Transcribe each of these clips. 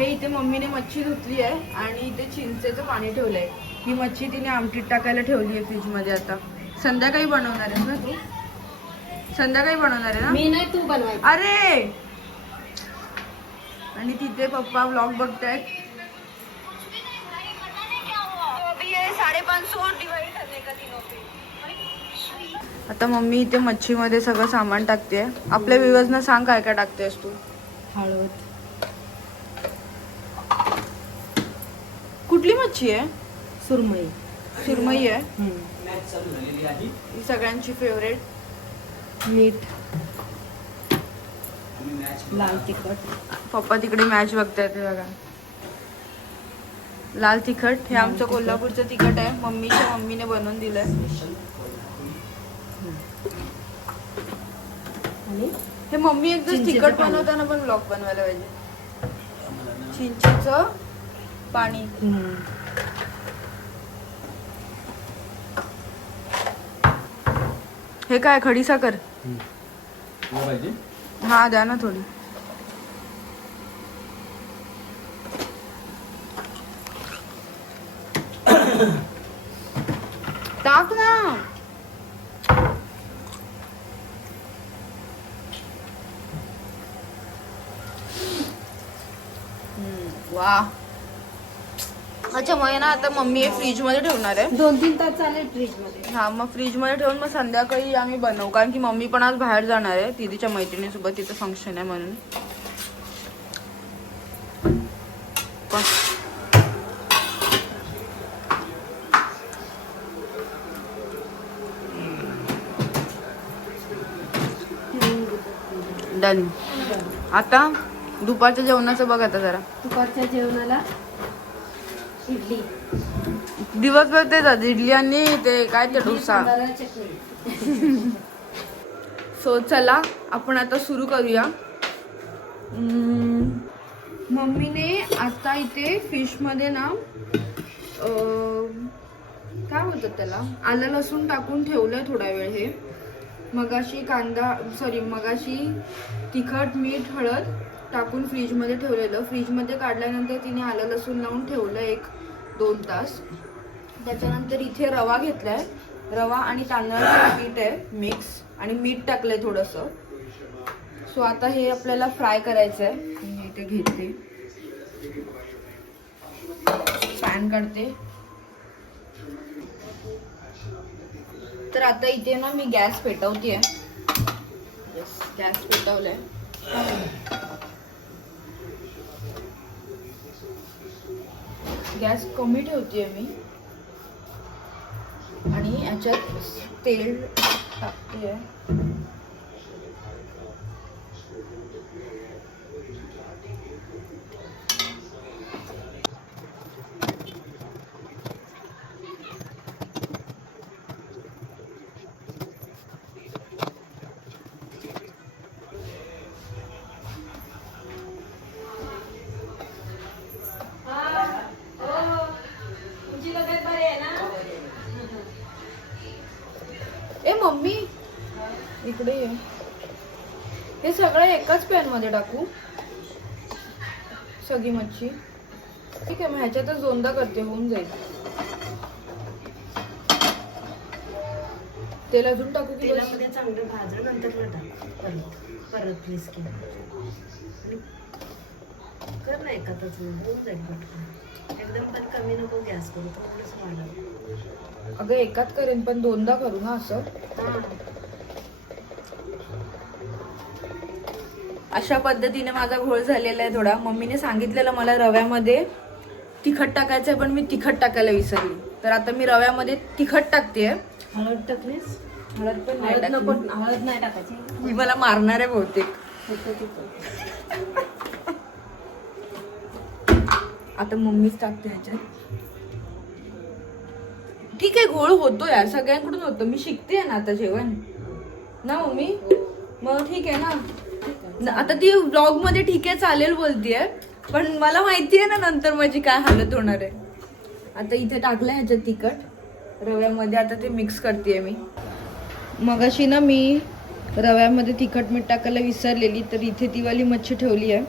हे इथे मम्मीने मच्छी धुतली आहे आणि इथे चिंचेचं पाणी ठेवलंय. ही मच्छी तिने आमटीत टाकायला ठेवली आहे फ्रीज मध्ये. आता संध्याकाळी बनवणार आहे ना तू? संध्याकाळी बनवणार आहे ना? मी नाही, तू बनवायचं. अरे आणि तिथे पप्पा व्लॉग बघतायत. 550 डिवाइड करने का तीनों पे. आता मम्मी इथे मच्छी मध्ये सगळं सामान टाकते. आपल्या व्ह्यूअर्सना सांग काय काय टाकतेस तू? हळद. कुठली मच्छी आहे? सुरमई. सुरमई आहे. ही सगळ्यांची फेवरेट. मीठ. लाल तिखट. पप्पा तिकडे मॅच बघतायत बघा. लाल तिखट हे आमचं कोल्हापूरचं तिखट आहे. मम्मीच्या मम्मीने बनवून दिलंय. आणि हे मम्मी एकदा चिंचेचं तिखट पाणी. बनवताना पण ब्लॉग बनवायला पाहिजे. चिंचेचं पाणी. हे काय खडी साखर? हा द्या ना थोडी. टाक ना. वा. अच्छा मग ना आता मम्मी हे फ्रीज मध्ये ठेवणार आहे. 2-3 तास चालेल फ्रीज मध्ये. हा मग फ्रीज मध्ये ठेवून मग संध्याकाळी आम्ही बनवू. कारण की मम्मी पण आज बाहेर जाणार आहे दीदीच्या मैत्रिणीसोबत. तिचं फंक्शन आहे म्हणून. डन. आता दुपारच्या जेवणाचं बघ आता जरा. दुपारच्या जेवणाला इडली. दिवसभर तेच इडली आणि ते काय ते डोसा. चटणी. सो चला आपण आता सुरू करूया. मम्मीने आता इथे फिश मध्ये ना काय बोलतात त्याला, आलं लसूण टाकून ठेवलंय थोडा वेळ. हे मगाशी मगाशी तिखट मीठ हळद टाकून फ्रीज मध्ये ठेवलेलं. फ्रीज मध्ये काढल्यानंतर तिने आलं लसूण लावून ठेवलं 1-2 तास. त्याच्यानंतर इथे रवा घेतलाय. रवा आणि तांदळाचं पीठ आहे मिक्स आणि मीठ टाकलंय थोडंसं. सो आता हे आपल्याला फ्राय करायचं आहे. मी इथे घेते पॅन काढते. तर आता इथे ना मी गॅस पेटवतेय. गॅस पेटवलाय. गॅस कमी ठेवतेय मी आणि याच्यात तेल टाकतेय. ए मम्मी इकडे ये. हे सगळं एकाच पॅन मध्ये टाकू सगळी मच्छी. ठीक आहे मग ह्याच्यातच दोनदा करते, होऊन जाईल. तेल अजून टाकू की बस? तेलामध्ये चांगलं भाजून नंतर टाक. परत प्लीज कर ना एकातच होऊन जाईल पटकन. एकदम पण कमी नको गॅस करू, थोडंच वाढव. अगं एकात करेन पण दोनदा करू ना असं. अशा पद्धतीने माझा घोळ झालेला आहे थोडा. मम्मीने सांगितलेलं मला रव्यामध्ये तिखट टाकायचंय पण मी तिखट टाकायला विसरली. तर आता मी रव्यामध्ये तिखट टाकतेय. हळद टाकलीस? हळद पण हळद नाही नको, टाकली. हळद नाही टाकायची. मी मला मारणार आहे बहुतेक. आता मम्मीच टाकते ह्याच्यात. ठीक आहे घोळ होतो यार, सगळ्यांकडून होतो. मी शिकते ना आता जेवण ना मम्मी. मग ठीक आहे ना. आता ती व्लॉग मध्ये ठीक आहे चालेल बोलतीये पण मला माहितीये ना नंतर माझी काय हालत होणार आहे. आता इथे टाकलंय ह्याच्यात तिखट रव्यामध्ये. आता ते मिक्स करतेय मी. मगाशी ना मी रव्यामध्ये तिखट मीठ टाकायला विसरलेली, तर इथे ती वाली मच्छी ठेवली आहे.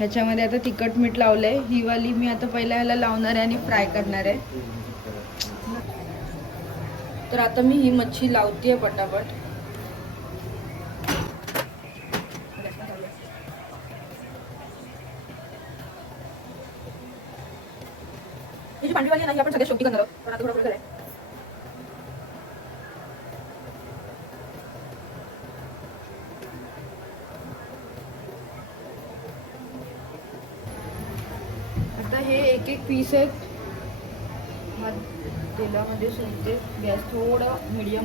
ह्याच्यामध्ये आता तिखट मीठ लावलंय. ही वाली मी आता पहिल्या ह्याला लावणार आहे आणि फ्राय करणार आहे. तर आता मी ही मच्छी लावतेय पटापट. ही जी पांढरी वाली आहे ना, ही आपण सगळ्यात शेवटी करणार आहोत, पण आता थोडं पुढे करायचं. आता हे एक एक पीस आहेत. तेलामध्ये सोडते. गॅस थोडा मीडियम.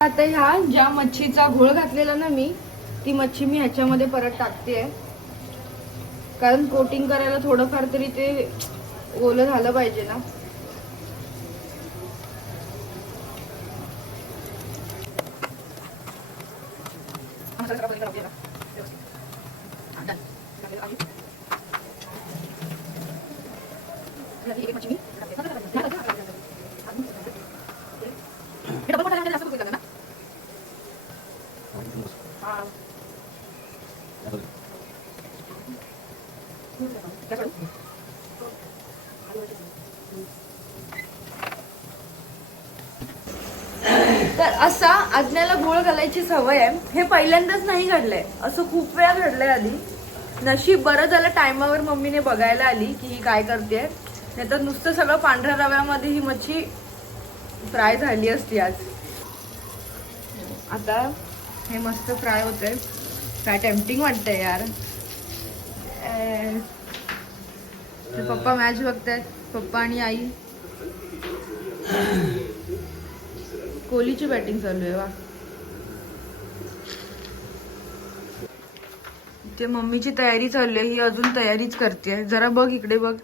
आता ह्या ज्या मच्छीचा घोळ घातलेला ना मी, ती मच्छी मी ह्याच्यामध्ये परत टाकते. कारण कोटिंग करायला थोडंफार तरी ते ओलं झालं पाहिजे ना. तर असा आज्ञाला गोळ घालायची सवय आहे. हे पहिल्यांदाच नाही घडलंय, असं खूप वेळा घडलंय आधी. नशीब बरं झालं टायमावर मम्मीने बघायला आली की ही काय करते. नाही तर नुसतं सगळं पांढऱ्या रव्यामध्ये ही मच्छी फ्राय झाली असती आज. आता हे मस्त फ्राय होतंय. काय टेम्पटिंग वाटतंय यार. पप्पा मॅच बघतायत, पप्पा आणि आई. कोहलीची बॅटिंग चालू आहे. वा, ते मम्मीची तयारी चालू आहे. ही अजून तयारीच करते. जरा बघ इकडे बघ.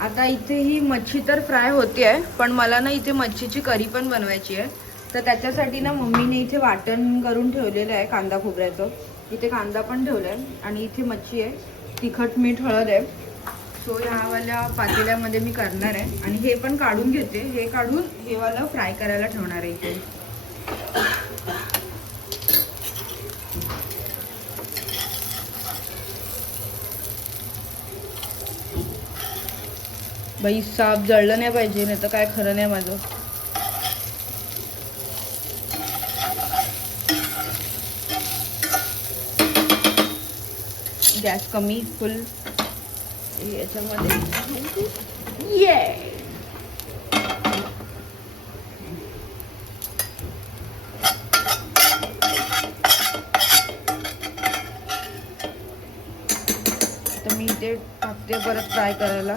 आता इथे ही मच्छी तर फ्राय होते आहे, पण मला ना इथे मच्छीची करी पण बनवायची आहे. तर त्याच्यासाठी ना मम्मीने इथे वाटण करून ठेवलेलं आहे कांदा खोबऱ्याचं. इथे कांदा पण ठेवलाय आणि इथे मच्छी आहे. तिखट मीठ हळद आहे. सो ह्यावाल्या पातेल्यामध्ये मी करणार आहे. आणि हे पण काढून घेते. हे काढून हे वाला फ्राय करायला ठेवणार आहे इथे. बाई साप जळलं नाही पाहिजे, नाही तर काय खरं नाही माझं. गॅस कमी फुल याच्यामध्ये. ये तर मी ते टाकते परत फ्राय करायला.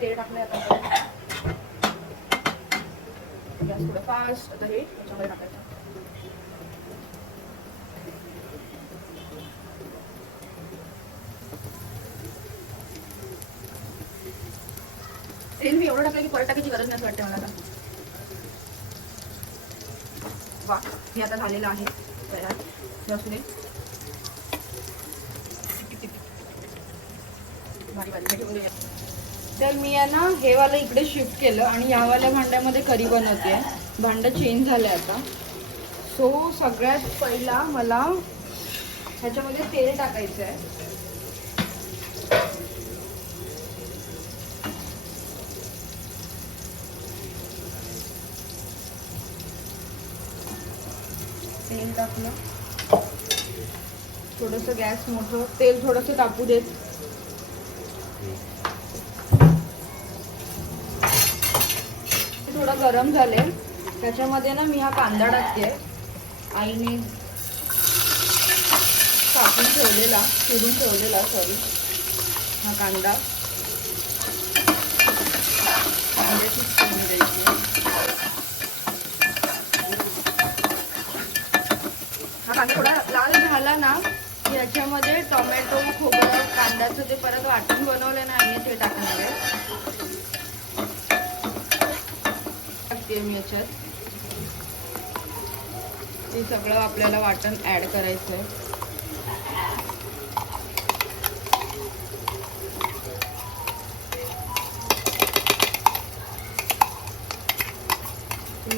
तेल टाकलंय आता. गॅस थोडं फास्ट. आता हे याच्यामध्ये टाकायचं. तेल मी एवढं टाकलं की परत टाकायची गरज नाही वाटते मला आता. वा, हे आता झालेलं आहे तयार. तर मी आहे ना हे वाला इकडे शिफ्ट केलं आणि यावाल्या भांड्यामध्ये करी बनवते. भांडं चेंज झालंय आता. सो सगळ्यात पहिला मला ह्याच्यामध्ये तेल टाकायचं आहे. तेल टाकलं. थोडंसं गॅस मोठं. तेल थोडंसं तापू देत. थोडं गरम झाले. त्याच्यामध्ये ना मी हा कांदा टाकते. आईने कापून ठेवलेला, चिरून ठेवलेला, सॉरी, हा कांदा. हा कांदा थोडा लाल झाला ना की याच्यामध्ये टोमॅटो, खोबरं, कांद्याचं ते परत वाटून बनवलं ना आम्ही, ते टाकणार आहे. टाकते मी याच्यात. हे सगळं आपल्याला वाटण ऍड करायचं आहे.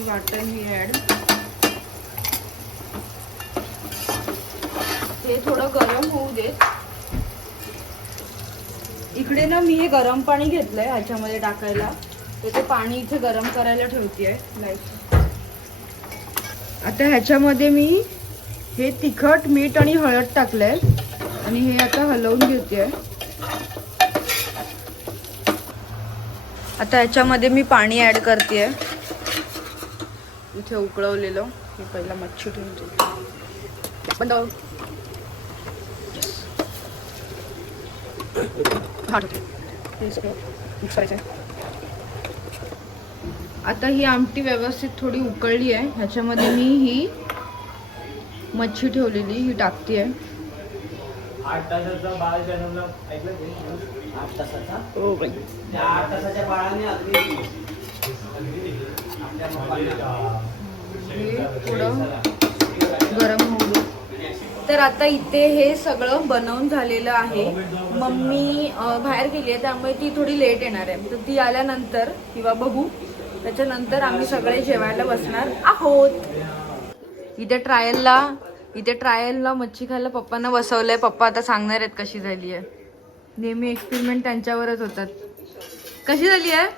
वाटण हे ऍड. हे थोडं गरम होऊ देत. इकडे ना मी हे गरम पाणी घेतलंय ह्याच्यामध्ये टाकायला, तर ते पाणी इथे गरम करायला ठेवतेय. आता ह्याच्यामध्ये मी हे तिखट, मीठ आणि हळद टाकलंय आणि हे आता हलवून घेतेय. आता ह्याच्यामध्ये मी पाणी ऍड करतेय. इथे उकळवलेलं हे पहिला मच्छी ठेवते. बंद. आता ही आमटी व्यवस्थित थोडी उकळली आहे. ह्याच्यामध्ये मी ही मच्छी ठेवलेली ही टाकते. 8 तासाचा बाळ जन्मला ऐकलं ते? 8 तासाचा? हो बाई. त्या 8 तासाच्या बाळाने अगदी थोडं गरम होऊ दे. तर आता इथे हे सगळं बनवून झालेलं आहे. मम्मी बाहेर गेली आहे, त्यामुळे ती थोडी लेट येणार आहे. तर ती आल्यानंतर किंवा बघू त्याच्यानंतर आम्ही सगळे जेवायला बसणार आहोत. इथे ट्रायलला मच्छी खायला पप्पांना बसवलंय. पप्पा आता सांगणार आहेत कशी झाली आहे. नेहमी एक्सपेरिमेंट त्यांच्यावरच होतात. कशी झाली आहे?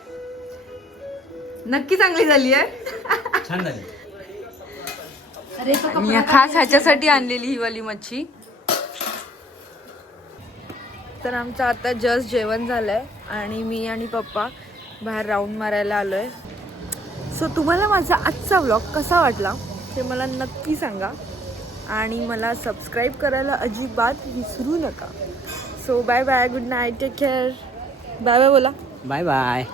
नक्की चांगली झाली आहे. छान झाली. मी खास ह्याच्यासाठी आणलेली ही वाली मच्छी. तर आमचं आता जस्ट जेवण झालंय आणि मी आणि पप्पा बाहेर राऊंड मारायला आलोय. सो तुम्हाला माझा आजचा व्लॉग कसा वाटला ते मला नक्की सांगा आणि मला सबस्क्राईब करायला अजिबात विसरू नका. So bye bye, good night, take care. Bye bye बोला. Bye bye.